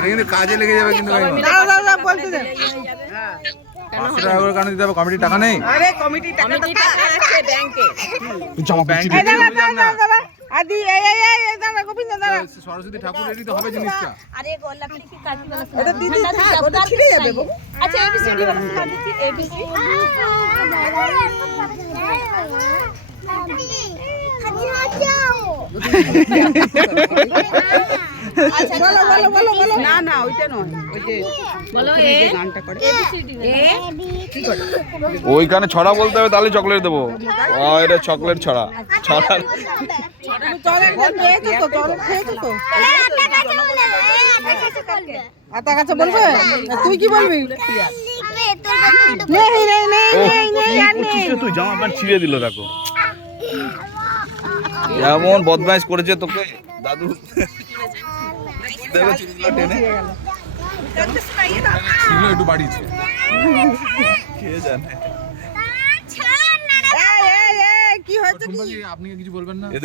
এটা কিন্তু কাজে লেগে যাবে কিন্তু ভাই। দাঁড়া বলতে দে। 500 টাকা করে কেন দিতে হবে? কমিটির টাকা নেই? আরে কমিটি টাকা আছে ব্যাংকে। জমা ব্যাংকে এই দাঁড়া আদি এই দাঁড়া গোবিন্দ দাঁড়া। সরস্বতী ঠাকুরেরই তো হবে জিনিসটা। अरे गोला की काटी वाला এটা দিদি থাক ওটা ছিঁড়ে যাবে বাবু। अच्छा एबीसीडी वाला सिखा दीजिए एबीसी আচ্ছা বলো না না ওইটা নয় ওই যে बोलो ए গানটা করে एबीसीडी ए কি করে ওইখানে ছড়া বলতে হবে, তাহলে চকলেট দেবো। এটা চকলেট ছড়া। ছড়া চল একদম খেয়েছো তো চল খেয়েছো তো আতা কাছে বলবে তুই কি বলবি নেই তুই জামা প্যান্ট ছিঁড়ে দিল দেখো। এমন বদমাইশ করেছে তোকে দাদু। দেখো চুলগুলো টেনে ছিল একটু বাড়িয়েছে, কে জানে। কি হয়েছে আপনি কিছু বলবেন না?